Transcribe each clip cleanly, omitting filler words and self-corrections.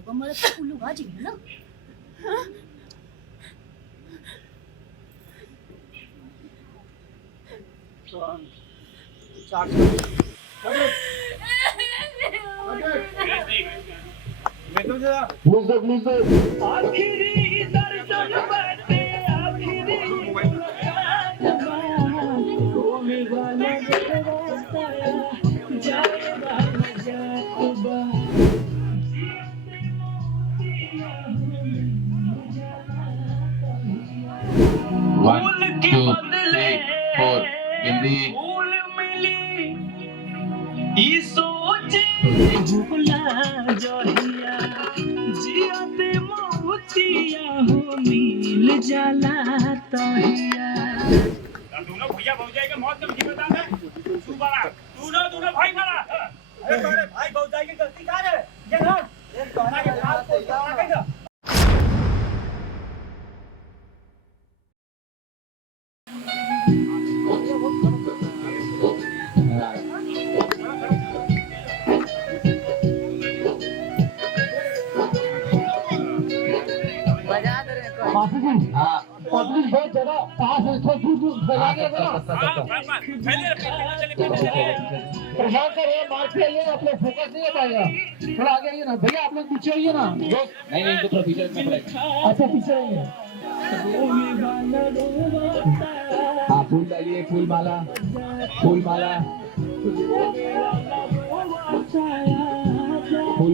होगा मला तो उल्लू बाजी है ना। आखिरी दर्शन बाटे आखिरी रोने वाला बताया जाएगा मजाक 1 2 3 4 हिंदी फूल मिली ई सोचे भूला जहिया जियते मोतिया हो मिल जाला तहिया। दोनों भैया भौजाई के मौत के मुझे बता दे तू बड़ा दोनों भाई बड़ा। अरे तोरे भाई भौजाई की गलती का है ये ना ये तोरा के साथ कोई तोरा के पब्लिक बहुत ज्यादा पास है थोड़ा दूर भगा के प्रशांत सर ये मार्क पे आइए आप लोग फोकस नहीं हो पाएगा थोड़ा आगे आइए ना भैया आप लोग पीछे आइए ना नहीं इनको थोड़ा पीछे रखना पड़ेगा। अच्छा पीछे आइए। हाँ फूल डालिए फूल माला फूल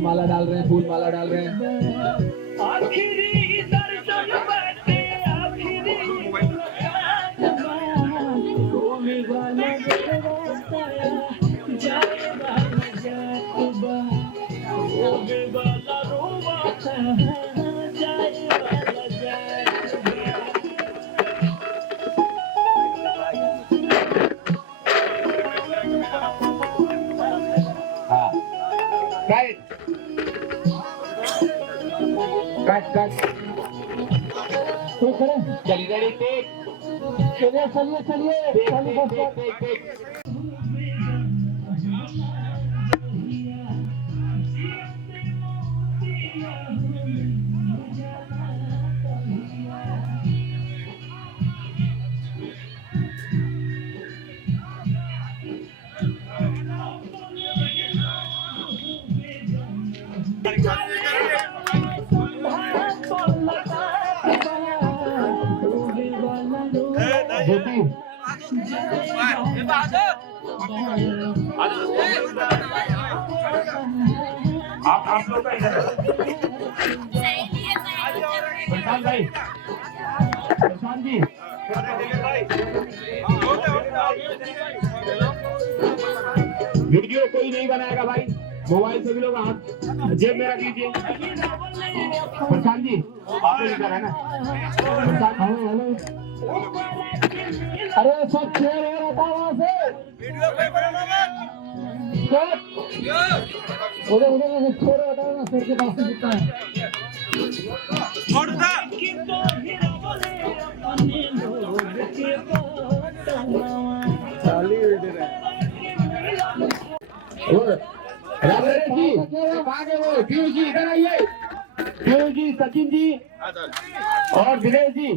माला डाल रहे हैं फूल माला डाल रहे हैं। आखिरी दर्शन बाटे आखिरी रोने वाला बताया जाएगा मजाक रोने वाला रोता जाएगा मजाक। हाँ कट चलिए रेडी टेक चलिए आप लोग का इधर प्रशांत भाई प्रशांत जी वीडियो कोई नहीं बनाएगा भाई मोबाइल से भी लोग हाथ जेब में रख लीजिए। प्रशांत जी आप लोग इधर है ना हेलो अरे सब चेयर रहता वहाँ से वीडियो कोई बनाना मत उधर उधर छोड़ हटाओ ना सर के पास से जितना है छोड़ दे चाली वीडियो जी आगे वो पीयू जी इधर आइए पीयू जी सचिन जी और दिनेश जी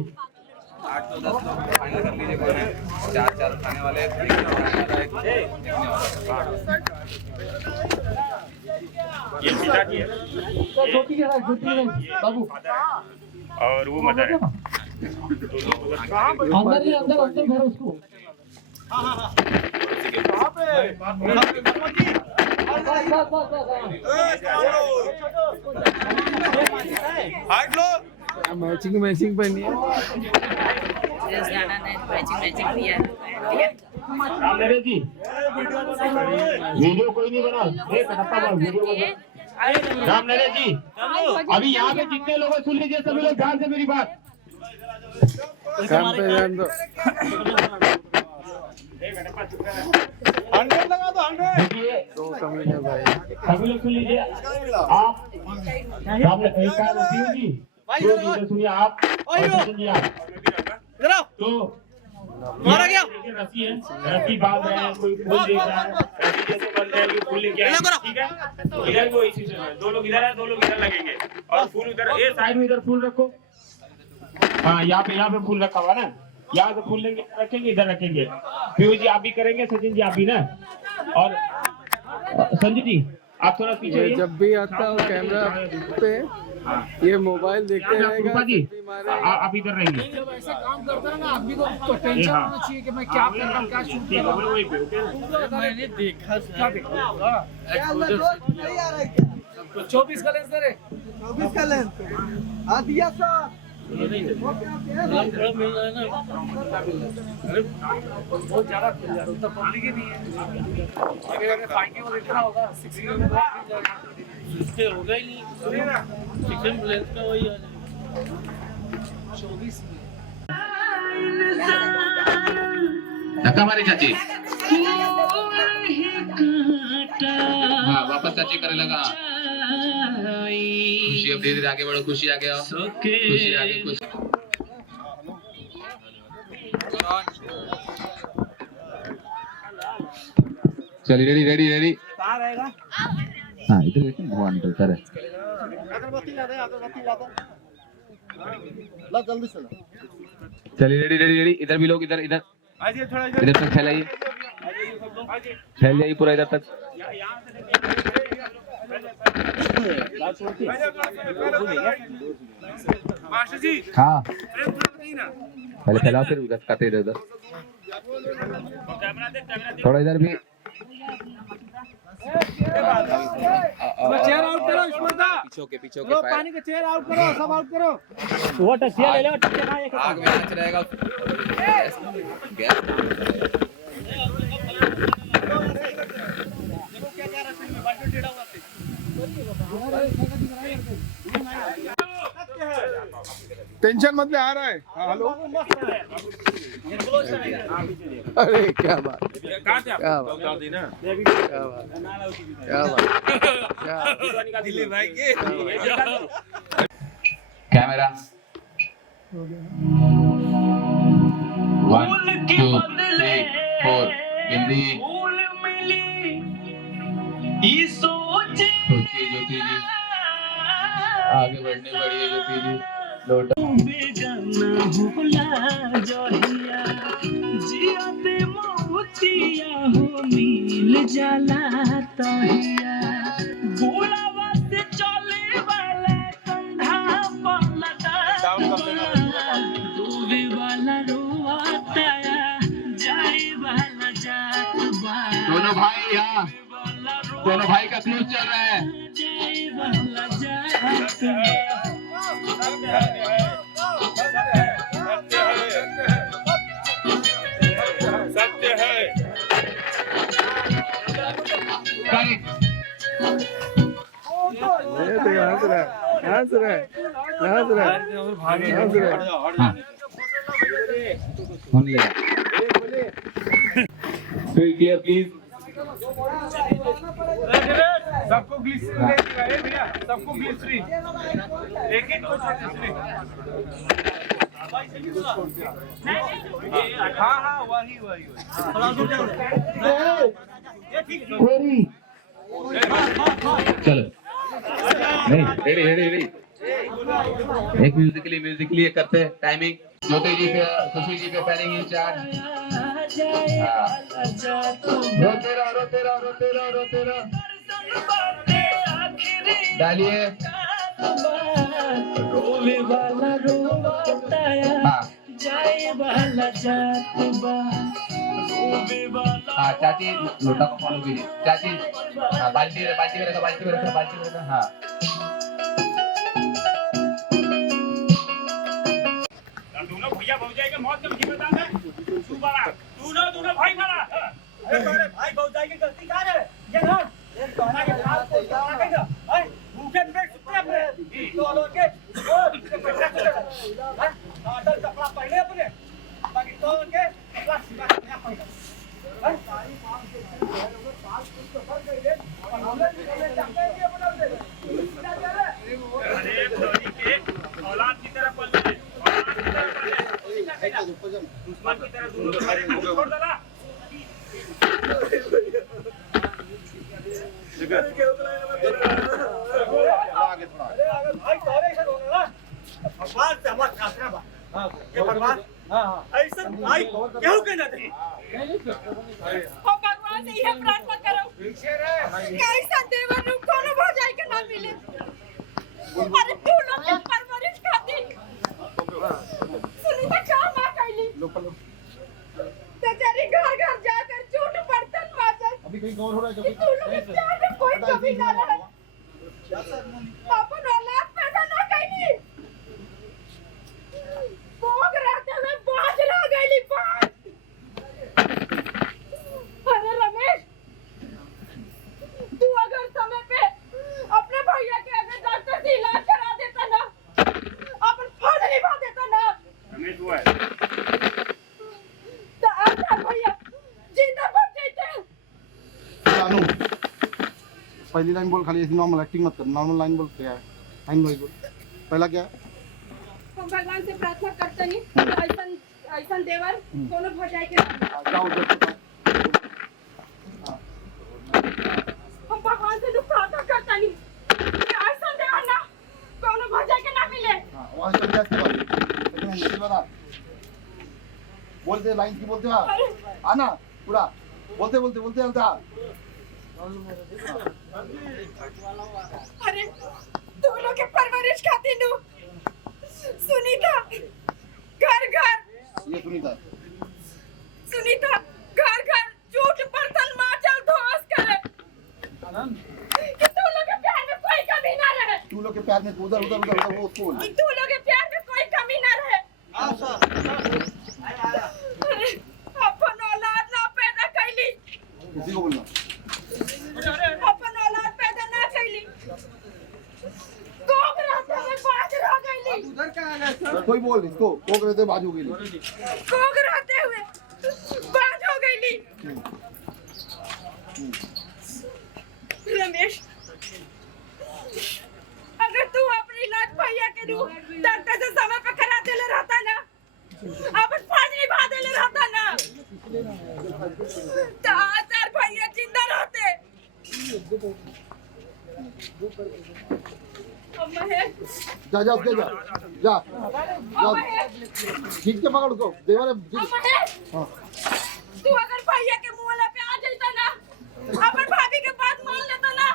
8 तो 10 लोग फाइनल कर लीजिए कोई नहीं 4 खाने वाले ये पिताजी है छोटी के साथ बाबू और वो मदर है अंदर ही अंदर घर उसको कहाँ पे हाइट लो मैचिंग पहनी है मेरे जी वीडियो कोई नहीं बना वीडियो राम नरेश जी अभी यहाँ पे जितने लोग सुन लीजिए सभी लोग ध्यान से मेरी बात काम पे ध्यान दो 100 लगा दो 100 देखिए दो कमी है भाई सभी लोग सुन लीजिए आप जी सुनिए आप सुनिए आप तो मारा गया रस्सी है, रस्सी बांध रहे हैं, कोई फूल देख रहा है, रस्सी जैसे बन रहा है, ये फूल लेके आए, ठीक है? इधर को इसी से, दो लोग इधर है, दो लोग इधर लगेंगे, और फूल उधर, ये साइड में इधर फूल रखो। हाँ, यहाँ पे फूल रखा हुआ ना, यहाँ से फूल लेंगे, रखेंगे, इधर रखेंगे। पीयू जी आप भी करेंगे, सचिन जी आप भी ना, और संजय जी आप थोड़ा पीछे। ये जब भी आता हूँ कैमरा पे ये मोबाइल देखते रहेगा। रूपा जी आप इधर रहेंगे। जब ऐसे काम करता है ना आदमी को तो टेंशन होना चाहिए कि मैं क्या कर रहा हूँ, क्या शूट कर रहा हूँ। मैंने देखा क्या देखा 24 का लेंस दे रहे 24 का लेंस आ दिया सर मिल रहा है ना। अरे बहुत ज्यादा मिल जा रहा उतना पब्लिक ही नहीं है। अगर फाइटिंग में इतना होगा 60 में इसके होगा ही नहीं। चिकन लेंस का वही आ जाएगा 24 में। धक्का मारी चाची। हाँ वापस चाची करे लगा। खुशी अब धीरे धीरे आगे बढ़ो। खुशी आगे आओ। खुशी आगे खुशी। चलिए रेडी रेडी रेडी। कहाँ रहेगा? हाँ इधर देखिए भगवान तो सर। अगरबत्ती ला दे, अगरबत्ती ला दे। ला जल्दी से ला। चलिए रेडी रेडी रेडी। इधर भी लोग इधर इधर इधर तक फैलाइए। फैल जाइए पूरा इधर तक। मास्टर जी हाँ कैमरा पहले फैलाओ फिर उधर करते इधर उधर। दे थोड़ा इधर भी। चेयर आउट करो स्पर्धा। पीछे लो पानी का चेयर आउट करो, सब आउट करो। वो टचिया ले लो, टचिया ना एक आग में आंच रहेगा। गैस टेंशन मत ले, आ रहा है। हाँ हेलो। अरे क्या बात क्या बात क्या बात दिल्ली भाई के कैमरा 1 2 3 4 हिंदी सोचिए ज्योति जी आगे बढ़ने बढ़िए ज्योति जी लोटा दोनों भाई यहाँ दोनों भाई का क्लूज चल रहा है। सत्य है हंस रहा है। फिर क्लियर प्लीज। सबको ग्लिसरीन दे दिया है भैया, सबको ग्लिसरीन एक ही हाँ वही चलो नहीं रेडी रेडी रेडी। एक म्यूजिकली करते हैं टाइमिंग। ज्योति जी पे खुशी जी पे पैनिंग इंचार्ज। रोते रहो डालिए। हाँ चाची लोटा को फॉलो कीजिए चाची। हाँ बाल्टी में रखा। हाँ दोनों भैया भौजाई के मौत के जिम्मेदार है तू बड़ा। दोनों भाई बड़ा। अरे तुम्हारे भाई भौजाई की गलती क्या है? ये ना ये कहना के साथ को लगा के भाई भूखे पेट सुते अपने तो लोग के पैसा चले हां आदर कपड़ा पहने अपने बाकी तो के कपड़ा सीधा नया पहना हां सारी काम से लोग पास कुछ तो कर गए और हमने निकले जाते हैं अपना दे अरे धोनी के औलाद की तरफ पल दुश्मन की तरह दोनों ये भगवान ऐसा भाई क्यों कहना थे हम भगवान से यह प्रार्थना करो कैसा देवर नु कोनो भौजाई के ना मिले। अरे तू लोग के परवरिश खाती सुनीता क्या मां कहली बेचारी घर घर जाकर झूठ बर्तन माजल। अभी कहीं गौर हो रहा है तू लोग के प्यार में कोई कमी ना रहे। अपन औलाद पैदा ना कहली भोग रहते में बाज ला गईली बाज। अरे रमेश तू अगर समय पे अपने भैया के अगर डॉक्टर से इलाज करा देता ना अपन फर्ज निभा देता ना रमेश हुआ है तो आपका भैया जिंदा बच जाते। जानू पहली लाइन बोल, खाली ऐसी नॉर्मल एक्टिंग मत कर, नॉर्मल लाइन बोल। क्या है लाइन बोल? पहला क्या है? हम भगवान से प्रार्थना करते नहीं ऐसा ऐसा देवर कोनो भौजाई के ना मिले। जाओ उधर से जाओ। हम भगवान से लोग प्रार्थना करता नहीं ऐसा देवर ना कोनो भौजाई के ना मिले। हाँ वहाँ चल जा इसके बाद, लेकिन इसके बाद आ। बोलते लाइन की बोलते हाँ आना पूरा बोलते बोलते बोलते चलता। अरे तुम लोग के परवरिश खाती नु सुनीता घर घर ये सुनीता सुनीता घर घर झूठ बर्तन माचल धोस करे कि तुम लोग के प्यार में कोई कमी ना रहे। तू लोग के प्यार में उधर उधर उधर उधर वो उसको बोल। कि तुम लोग के प्यार में कोई कमी ना रहे। अरे अपन औलाद ना पैदा कैली किसी को बोलना अपन औलाद पैदा ना कैली कोक रहते में बाज रह गईली। कोई बोल इसको कोक रहते बाजू के लिए कोक रहते हुए बाज हो गईली। रमेश अगर तू अपनी इलाज भैया के दू डॉक्टर से समय पे करा देले रहता ना अपन फर्ज निभा देले रहता ना तो आज यार भैया जिंदा रहते। जा जा उसके जा जा जा ठीक से पकड़ उसको देवर हाँ तू अगर भैया के मुंह पे आ जाता ना अपन भाभी के बात मान लेता ना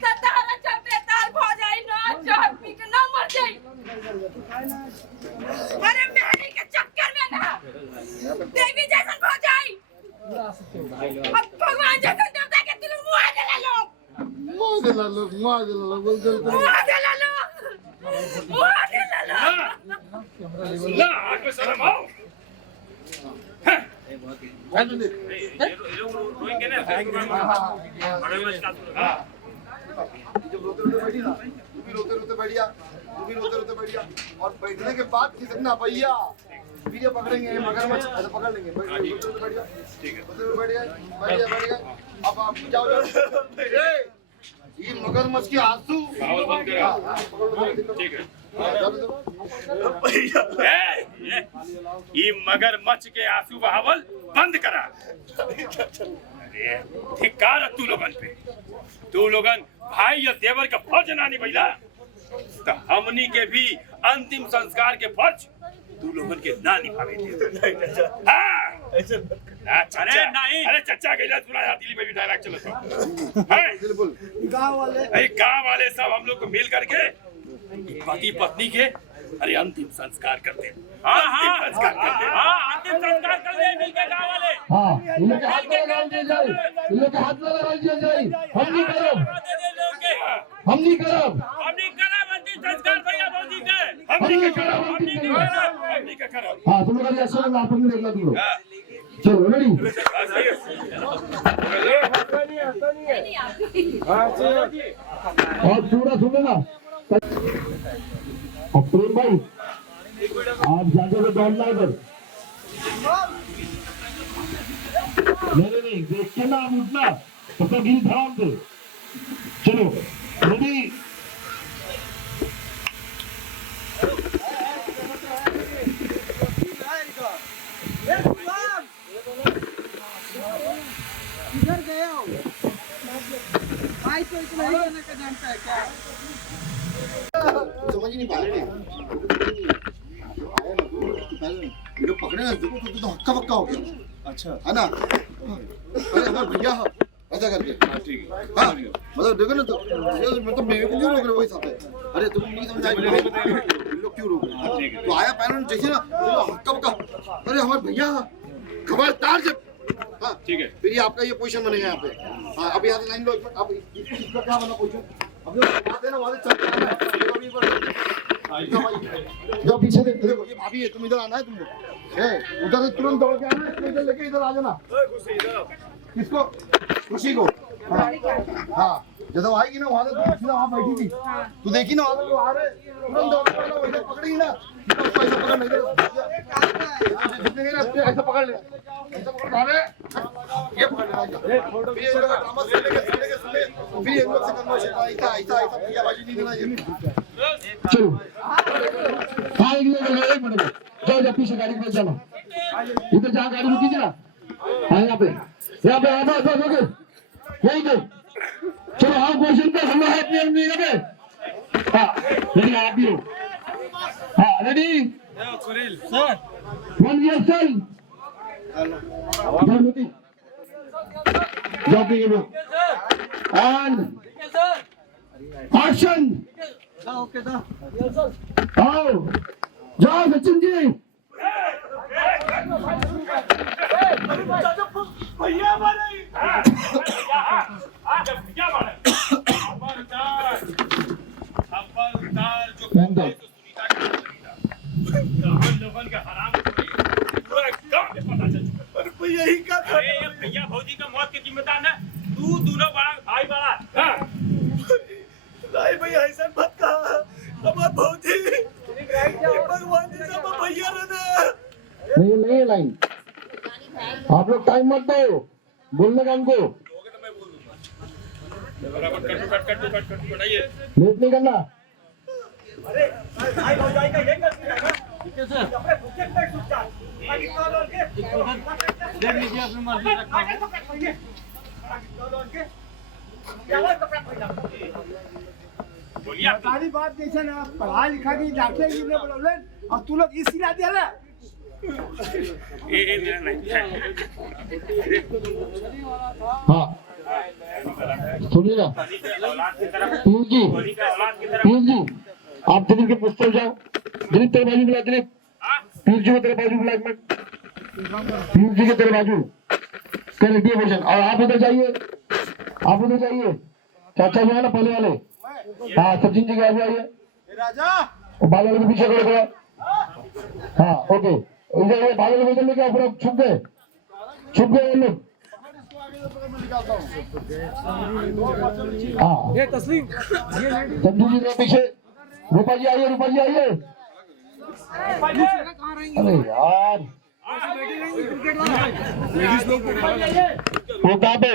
तो तारा चलते तार भौजाई ना जहर पी के ना मर जाई। अरे मेहरी के चक्कर में ना देवी जैसन भौजाई अब भगवान जैसन देवता के तुम मुंह दे लो मार दे ला बोल दे मुंह दे लो ला आग में शर्म आओ रोएंगे ना बड़े मच का जब रोते रोते बैठी ना तू भी रोते रोते बैठ जा तू भी रोते रोते बैठ जा और बैठने के बाद खिसकना भैया फिर ये पकड़ेंगे मगरमच्छ ऐसे पकड़ लेंगे रोते रोते बैठ जा ठीक है रोते रोते बैठ गए अब आप जाओ ये मगरमच्छ के आंसू बावल बंद करा ठीक है ये मगरमच्छ के आंसू बहावल बंद करा। धिक्कार है तू लोगन पे, तू लोगन भाई या देवर का फर्ज ना निभैला तो हमनी के भी अंतिम संस्कार के फर्ज तू लोगन के ना निभावे थे। हाँ अरे नहीं अरे चचा गैला सुना दिल्ली में भी डायलॉग चलो गाँव वाले सब हम लोग को मिल करके पति पत्नी के अरे अंतिम संस्कार करते हैं। अंतिम संस्कार करते हैं। अंतिम संस्कार कर दे मिलके गाँव वाले। हाँ इनके हाथ में लगा दिया जाए इनके हाथ में लगा दिया जाए हम नहीं करो अंतिम संस्कार भैया भौजी के हम नहीं करो। हाँ तुम लोग ऐसा लगा अपन देखना तुम लोग चलो रेडी और पूरा सुनेगा और प्रेम भाई आप जाके तो दौड़ना इधर नहीं देख के ना आप उठना तो कभी ध्यान दे चलो रेडी इधर गए हो भाई तो इतना ही जाना का जानता है क्या समझ नहीं पा रहे मेरे पकड़े ना देखो तो हक्का बक्का हो गया। अच्छा है ना? अरे हमारे भैया ऐसा करके ठीक है। हाँ मतलब देखो ना तो मतलब मेरे को क्यों रोक रहे हो वही साथ? अरे तुम नहीं समझ आए लोग क्यों रोक रहे हो? तो आया पहले जैसे ना हक्का बक्का, अरे हमारे भैया खबरदार से। हाँ ठीक है, फिर ये आपका ये पोजीशन बनेगा यहाँ पे। हाँ अभी यहाँ से लाइन लो, अब इसका क्या बना पोजीशन? अब बात है ना वहाँ से चल रहा है जो पीछे देखो ये भाभी है, तुम इधर आना है तुमको, उधर से तुरंत दौड़ के आना, इसको इधर लेके इधर आ जाना। किसको? खुशी को। हाँ जब आएगी ना वहाँ से वहाँ बैठी थी तू देखी ना वहाँ से आ रहे तुरंत दौड़ के आना, वही पकड़ी ना उसको ऐसा पकड़ नहीं ऐसा पकड़ ले, ऐसा पकड़ रहे ये पकड़ फिर ये ड्रामा फिर ये लोग से कन्वर्सेशन ऐसा ऐसा ऐसा भैया बाजी नहीं देना ये। चलो हाँ एक मिनट जाओ जब पीछे गाड़ी में चलो इधर जहाँ गाड़ी रुकी जरा। हाँ यहाँ पे यही तो चलो हाँ क्वेश्चन पे हम लोग अपने अपनी जगह। हाँ रेडी आप भी हो? हाँ ready sir 1 year son and action। आओ जाओ सचिन जी। भैया मारे खबरदार जो लोगन का हराम पूरा गांव में पता चल चुका। भैया ही का भैया भौजी का मौत के जिम्मेदार ना तू दोनों बड़ा भाई बड़ा। नहीं भैया ऐसा मत कहा, हमार भौजी भगवान जी सब भैया रहना नहीं लाइन आप लोग टाइम मत दो बोलने का हमको लेट नहीं करना। अरे भाई भौजाई का ये गलती है ना, ठीक है सर अपने भूखे पेट सूख जा ले लीजिए अपने मर्जी से बोलिए सारी बात जैसे ना पढ़ा लिखा के दाखिले नहीं बोले और तू लोग इस सिला दिया ना हाँ सुनिएगा पीयूष जी आप दिलीप के पुस्तक जाओ। दिलीप तेरे बाजू बुला, दिलीप पीयूष जी को तेरे बाजू बुला, एक मिनट पीयूष जी के तेरे बाजू कर रेडी वर्जन। और आप उधर जाइए चाचा जो है ना पहले वाले। हाँ सचिन जी के आगे आइए, बाल वाले के पीछे खड़े। हाँ ओके इधर बाल वाले को लेके पूरा छुप गए वो लोग। हाँ ये तस्लीम संजू जी के पीछे रूपा जी आइए अरे यार वो कहाँ पे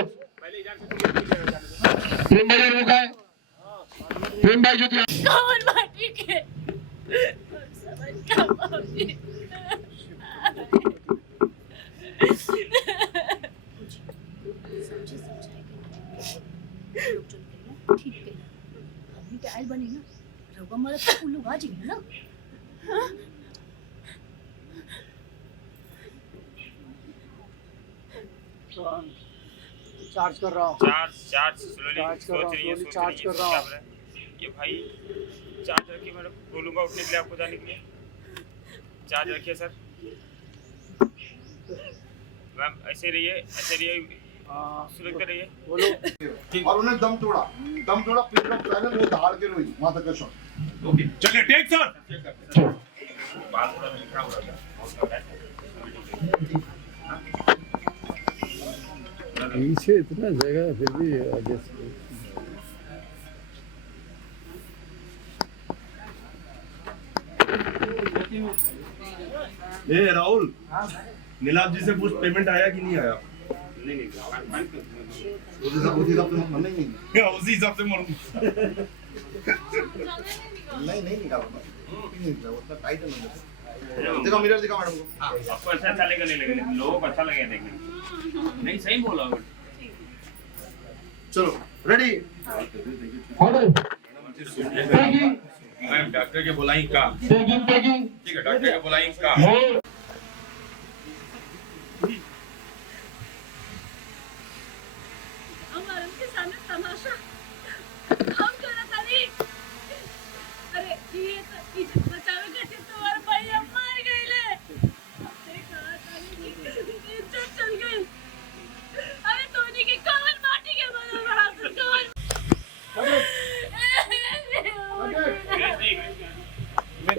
प्रेम भाई रुका है? प्रेम भाई जो कौन माटी के ठीक है अभी तो आयल बने ना रघुआ मारा तो लोग आ जाएंगे ना। चार्ज कर रहा हूँ चार्ज स्लोली चार्ज कर रहा हूँ। ये भाई चार्ज रखिए, मैं बोलूंगा उठने के लिए आपको जाने के लिए। चार्ज रखिए सर, मैम ऐसे रहिए सुरक्षित रहिए। बोलो और उन्हें दम तोड़ा पिछला पहले वो धाड़ के रोई वहां तक का शॉट। ओके चलिए टेक सर। बात थोड़ा लिखा हो रहा है पीछे इतना जगह फिर भी आगे ए राहुल नीलाभ जी से पूछ पेमेंट आया कि नहीं आया? नहीं उसी हिसाब से मरेंगे, उसी हिसाब से मरूंगा। नहीं निकाला उतना टाइट है। देखो मिरर दिखा मैडम को। आपको अच्छा लगेगा नहीं लगेगा, लोगों को अच्छा लगेगा देखने। नहीं सही बोला। चलो रेडी मैं डॉक्टर के बुलाई का टेकिंग ठीक है, डॉक्टर के बुलाई का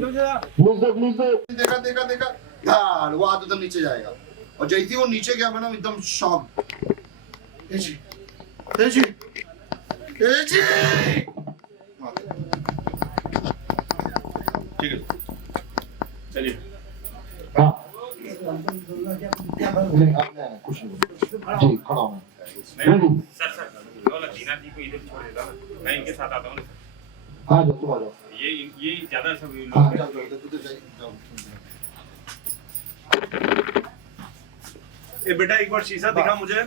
देखा देखा देखा यार वो हाथ एकदम नीचे जाएगा और जैसे ही वो नीचे गया मैडम एकदम शॉक। ए जी ए जी ए जी ठीक है चलिए। हाँ कुछ नहीं जी खड़ा हूँ सर सर बोला दीना जी को इधर छोड़ देता हूं, मैं इनके साथ आता हूं। हाँ जो तुम आ जाओ। ये ज्यादा सब हाँ ए बेटा एक बार शीशा दिखा मुझे,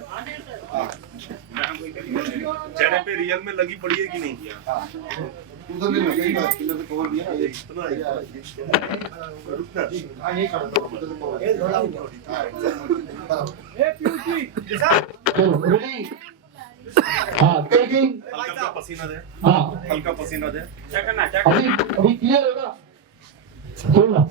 चेहरे पे रियल में लगी पड़ी है कि नहीं? उधर ले लो यही बात किलो पे कवर दिया ये इतना हां यही कर दो उधर कवर ए प्यूटी जैसा चलो रेडी। हाँ टेकिंग। हल्का पसीना दे, हाँ हल्का पसीना दे। क्या करना अभी क्लियर होगा। सुनना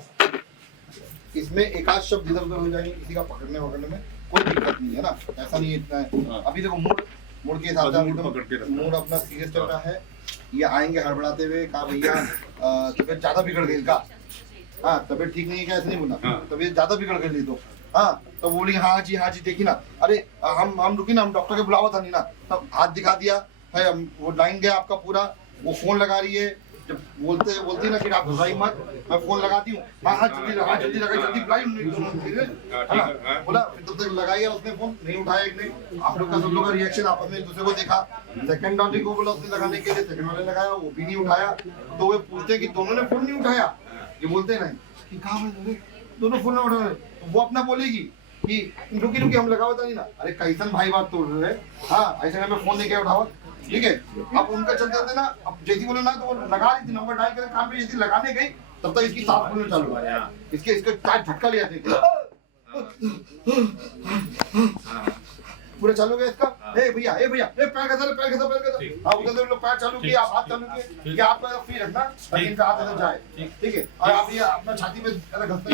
इसमें एक आध शब्द इधर उधर हो जाएंगे किसी का पकड़ने वगड़ने में कोई दिक्कत नहीं है ना, ऐसा नहीं है इतना है। अभी देखो मूड के हिसाब से मूड अपना सीरियस चल रहा है। ये आएंगे हड़बड़ाते हुए कहा भैया तबीयत ज्यादा बिगड़ गई इनका। हाँ तबीयत ठीक नहीं है क्या, ऐसे नहीं बोला, तबीयत ज्यादा बिगड़ गई तो हाँ तो बोली हाँ जी देखी ना, अरे हम रुकी ना, हम डॉक्टर के बुलावा था नहीं ना, तब हाथ दिखा दिया है, वो लाइन गया आपका पूरा, वो फोन लगा रही है, जब बोलती ना कि आप घबराई मत, मैं फोन लगाती हूँ, हाँ जल्दी लगाई जल्दी बुलाई, बोला तब तक लगाई है उसने फोन, नहीं उठाया एक ने। आप लोग का सब लोग का रिएक्शन आपस में एक दूसरे को देखा, सेकंड वाले को बोला उसने लगाने के लिए, सेकंड वाले लगाया वो भी नहीं उठाया, तो वे पूछते कि दोनों ने फोन नहीं उठाया, ये बोलते नहीं कि कहाँ है दोनों फोन नहीं उठा, वो अपना बोलेगी कि रुकी हम लगा होता नहीं ना, अरे कैसन भाई बात तोड़ रहे, हाँ ऐसे में फोन नहीं क्या उठावा, ठीक है। अब उनका चलते थे ना, अब जैसी बोले ना तो वो लगा रही थी, नंबर डायल करके काम पे जैसी लगाने गई तब तक इसकी सांस फूलना चालू हुआ, इसके टाइट झटका लिया थे पूरा चालू गया इसका। ए भैया पैर कैसा हाँ उधर लोग पैर चालू किए, आप हाथ चालू किए, ये आपका फ्री रखना ताकि इनका हाथ अंदर जाए, ठीक है। और आप ये अपना छाती पे घसते